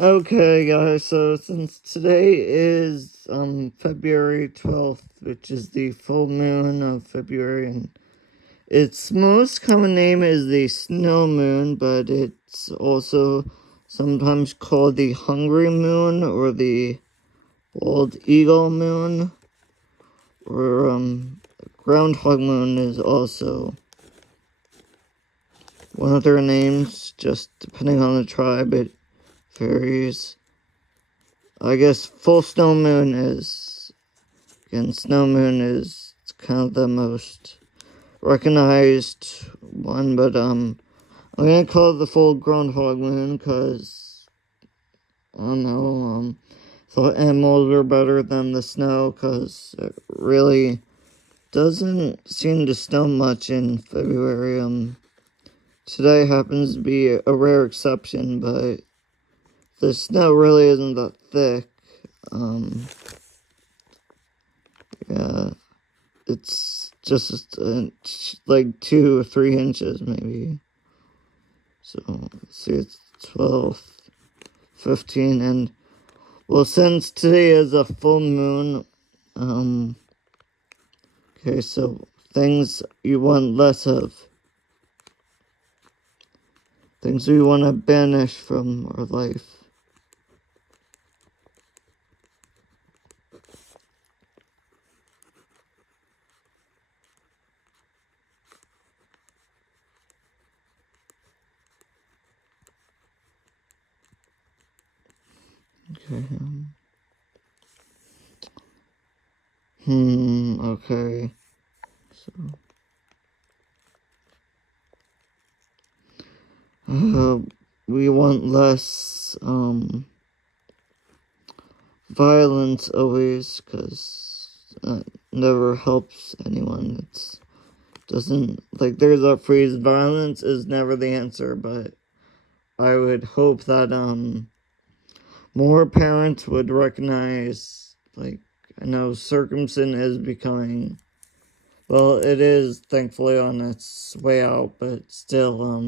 Okay, guys, so since today is February 12th, which is the full moon of February, and its most common name is the snow moon, but it's also sometimes called the hungry moon or the bald eagle moon, or groundhog moon is also one of their names, just depending on the tribe, it varies. I guess full snow moon is, again, snow moon is kind of the most recognized one, but I'm gonna call it the full groundhog moon, because, I don't know, thought animals are better than the snow, because it really doesn't seem to snow much in February. Today happens to be a rare exception, but the snow really isn't that thick. Yeah, it's just like 2 or 3 inches, maybe. So, let's see, it's 12, 15, and, well, since today is a full moon, okay, so things you want less of. Things we want to banish from our life. Okay. Okay. So, we want less, violence always, because that never helps anyone. It's doesn't, like, there's a phrase, violence is never the answer, but I would hope that, more parents would recognize, like, I know circumcision is becoming, well, it is thankfully on its way out, but still,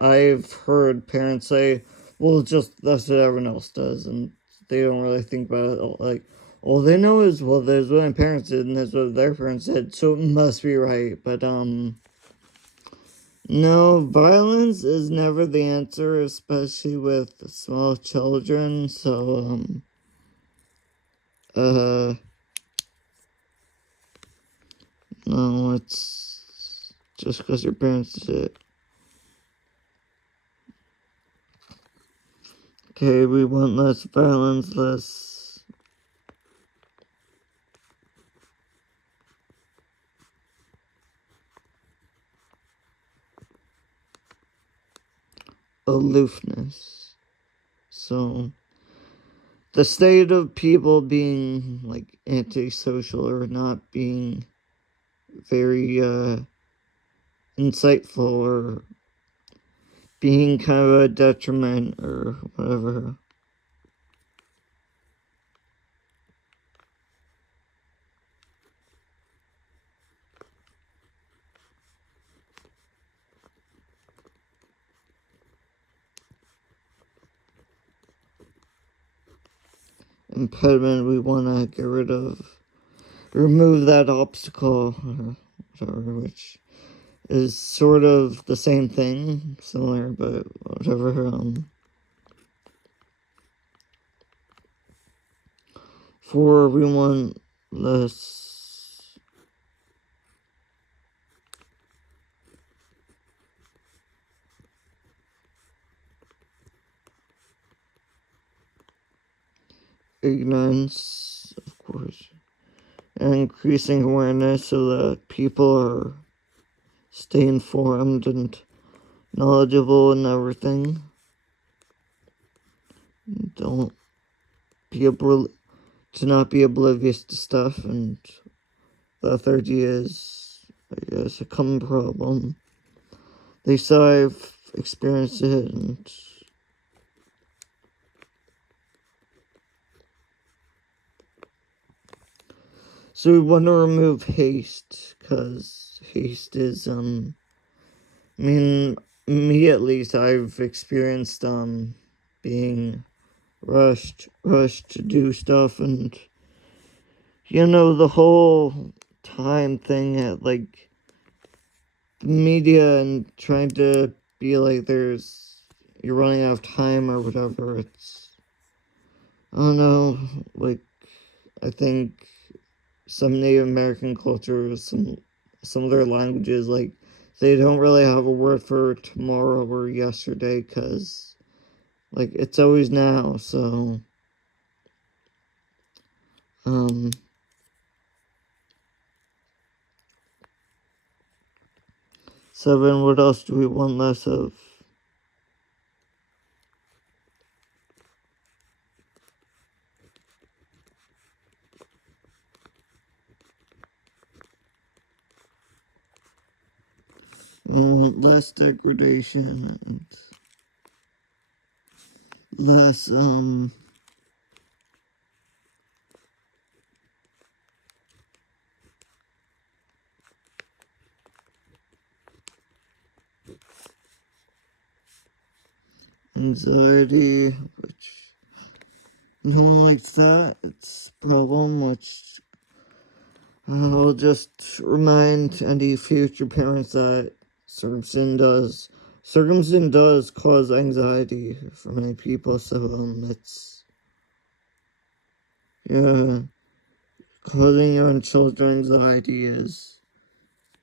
I've heard parents say, well, just that's what everyone else does, and they don't really think about it. Like, all they know is, well, there's what my parents did, and there's what their parents did, so it must be right. But, no, violence is never the answer, especially with small children, so, no, it's just because your parents did it. Okay, we want less violence, less aloofness. So, the state of people being, like, antisocial or not being very, insightful, or being kind of a detriment, or whatever. Impediment we want to get rid of. Remove that obstacle, or whatever, which is sort of the same thing, similar, but whatever. For we want less ignorance, of course, and increasing awareness so that people are stay informed and knowledgeable and everything. Don't be to not be oblivious to stuff, and the third is, I guess, a common problem. At least I've experienced it, and so we want to remove haste, because haste is, I mean, me at least, I've experienced, being rushed to do stuff, and the whole time thing at like the media and trying to be like you're running out of time or whatever. I don't know, like I think some Native American cultures, some of their languages, like they don't really have a word for tomorrow or yesterday, because like it's always now. So 7, what else do we want less of? Less degradation and less anxiety, which no one likes that. It's a problem, which I'll just remind any future parents that circumcision does cause anxiety for many people, so it's yeah, causing your own children anxiety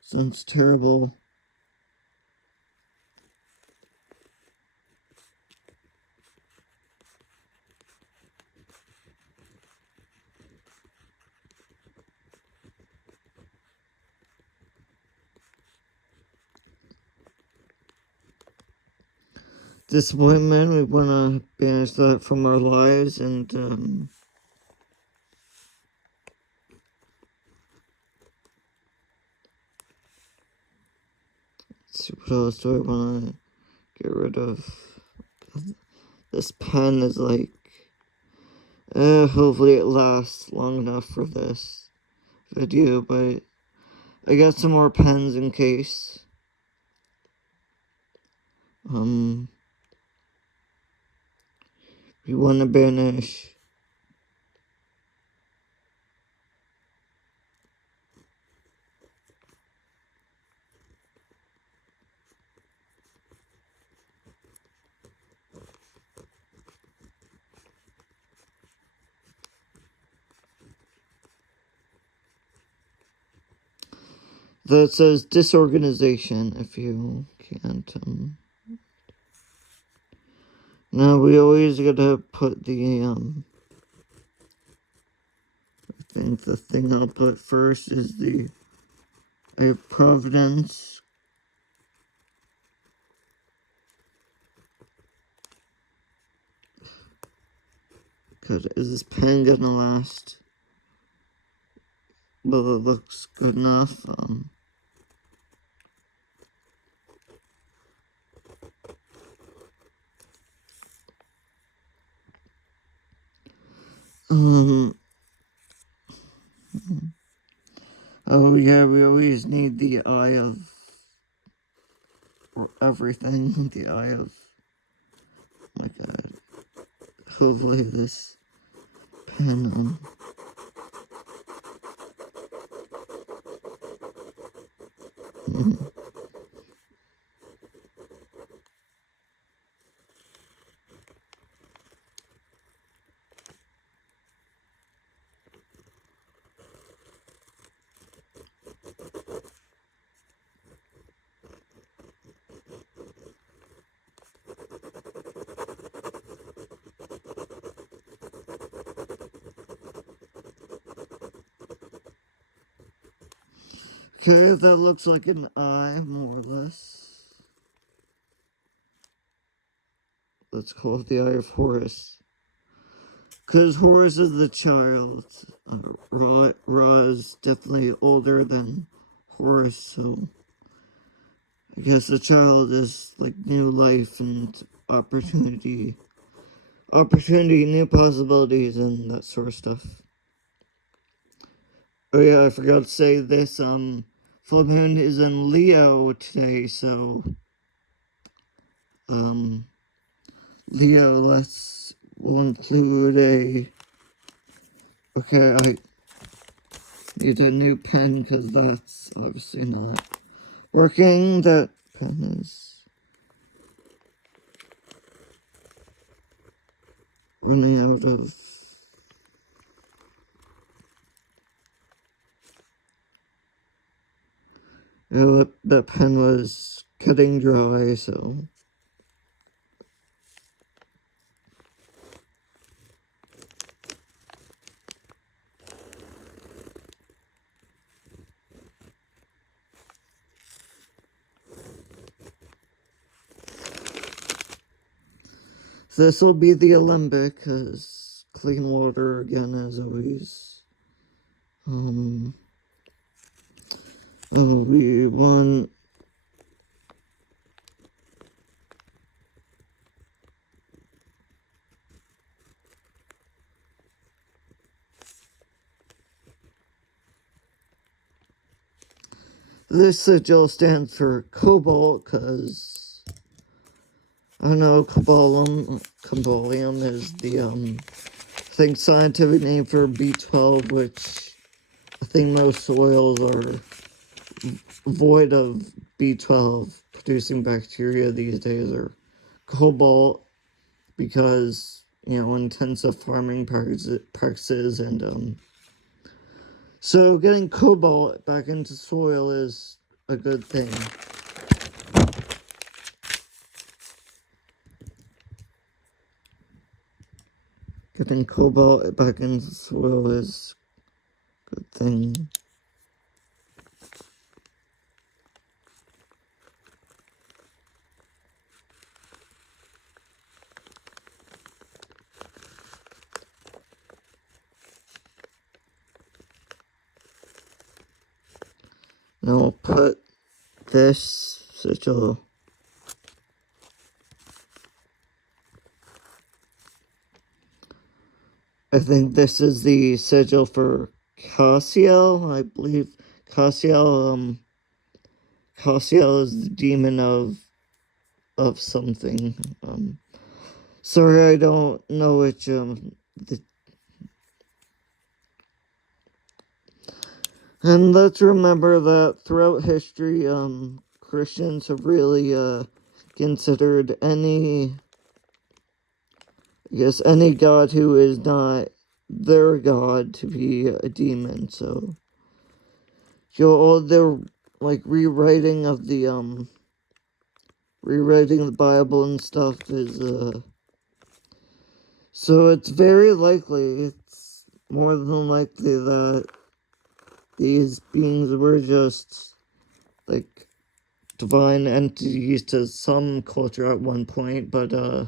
sounds terrible. Disappointment, we want to banish that from our lives, and let's see, what else do I want to get rid of? This pen is like, hopefully it lasts long enough for this video, but I got some more pens in case. We want to banish that says disorganization if you can't. Now we always gotta put the I think the thing I'll put first is the Eye of Providence. Cause is this pen gonna last? Well, it looks good enough. Oh yeah, we always need the eye of everything. The eye of, my god. Hopefully this pen, okay, that looks like an eye, more or less. Let's call it the Eye of Horus. Because Horus is the child. Ra is definitely older than Horus, so I guess the child is like new life and opportunity, new possibilities, and that sort of stuff. Oh yeah, I forgot to say this, full moon is in Leo today, so, Leo, we'll include okay, I need a new pen because that's obviously not working. That pen is running out of. Yeah, that pen was getting dry, so. This will be the Olympic, because clean water, again, as always. We want. This sigil stands for cobalt, because I don't know, cobalium is the I think scientific name for B12, which I think most soils are void of B12 producing bacteria these days, or cobalt, because intensive farming practices and so getting cobalt back into soil is a good thing. Getting cobalt back into soil is a good thing. Now I'll put this sigil. I think this is the sigil for Cassiel. I believe Cassiel. Cassiel is the demon of something. Sorry, I don't know which. And let's remember that throughout history, Christians have really considered any god who is not their god to be a demon. So, all their rewriting the Bible and stuff is so it's very likely, it's more than likely that these beings were just divine entities to some culture at one point, but it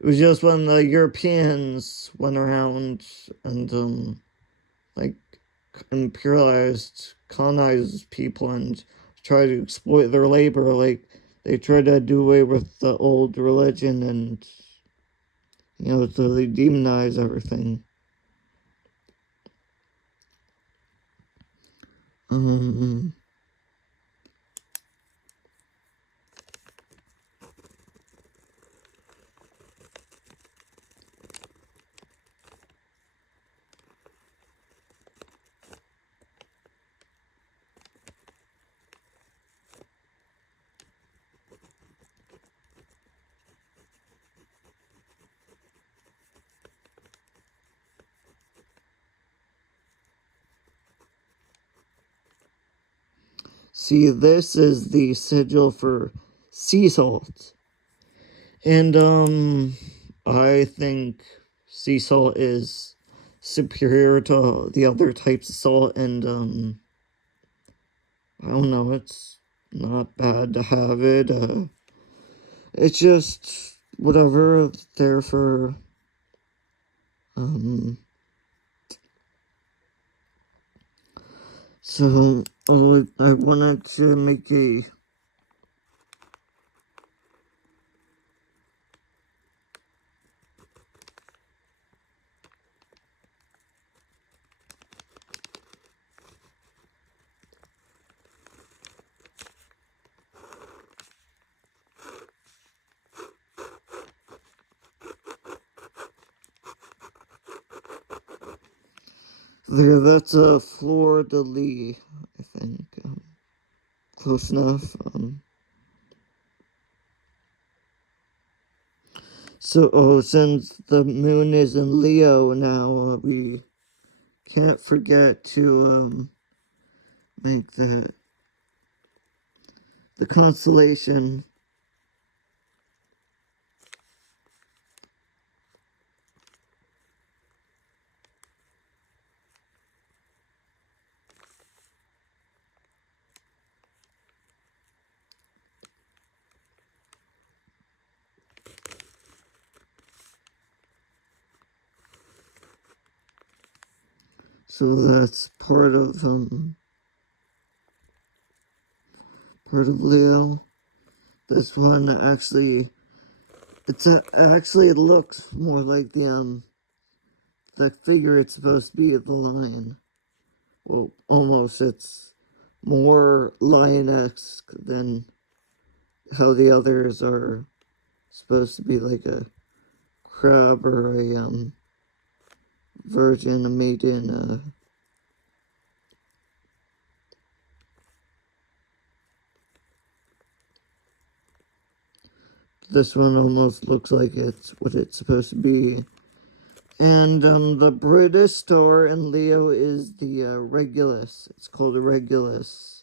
was just when the Europeans went around and colonized people and tried to exploit their labor. They tried to do away with the old religion and so they demonize everything. See, this is the sigil for sea salt. And, I think sea salt is superior to the other types of salt, and, I don't know, it's not bad to have it. It's just whatever, there for, so, I wanted to make a There, that's a fleur de lis, I think. Close enough. Since the moon is in Leo now, we can't forget to make the constellation. So that's part of Leo. This one actually, it looks more like the figure it's supposed to be, the lion. Well, almost. It's more lion-esque than how the others are supposed to be, like a crab or a virgin, a maiden. This one almost looks like it's what it's supposed to be. And the British star in Leo is the Regulus. It's called a Regulus.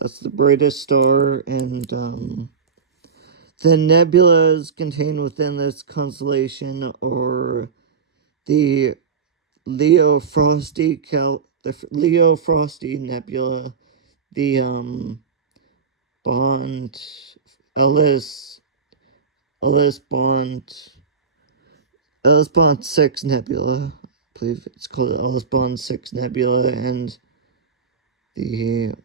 That's the British star, and the nebulas contained within this constellation are the Leo Frosty Nebula, the Bond Ellis Bond 6 Nebula. I believe it's called Ellis Bond 6 Nebula, and the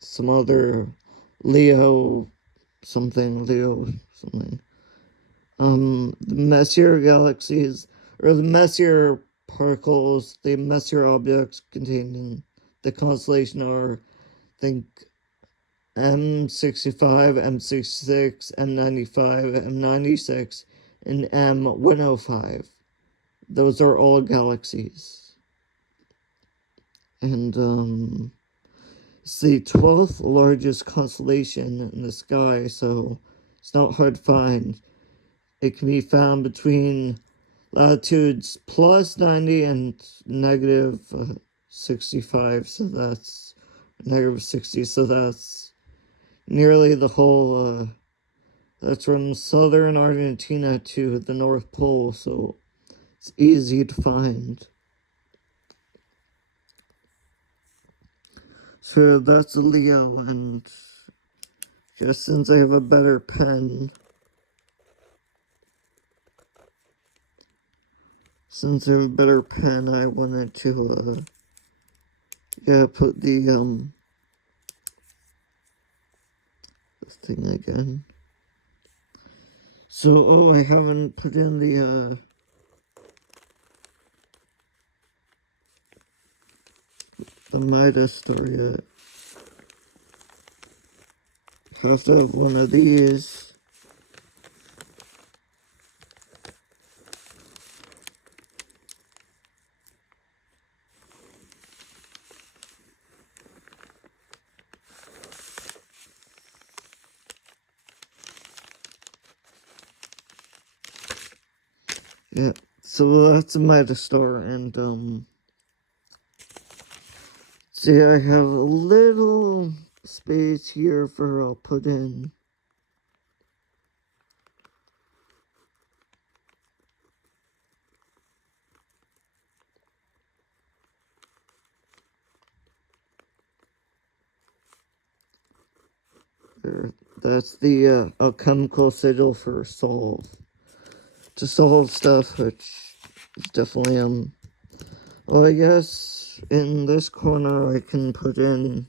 some other Leo something. The Messier galaxies, or the Messier particles, the Messier objects contained in the constellation are, I think, M65, M66, M95, M96, and M105. Those are all galaxies. And it's the 12th largest constellation in the sky, so it's not hard to find. It can be found between latitudes plus 90 and negative 65, so that's negative 60, so that's nearly the whole, that's from southern Argentina to the North Pole, so it's easy to find. So that's a Leo, and just since I have a better pen, I wanted to, put the thing again. So, I haven't put in the Midas star yet. Have to have one of these. Yeah, so that's a Midas star, and see, I have a little space here for I'll put in. There, that's the alchemical sigil for solve. To solve stuff, which is definitely, well, I guess in this corner I can put in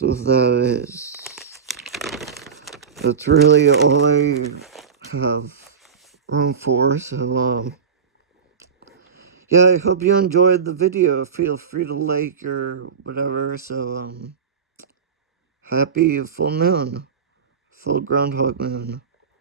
So that's really all I have room for. So, yeah, I hope you enjoyed the video. Feel free to like or whatever. So, happy full moon. Full Groundhog Moon.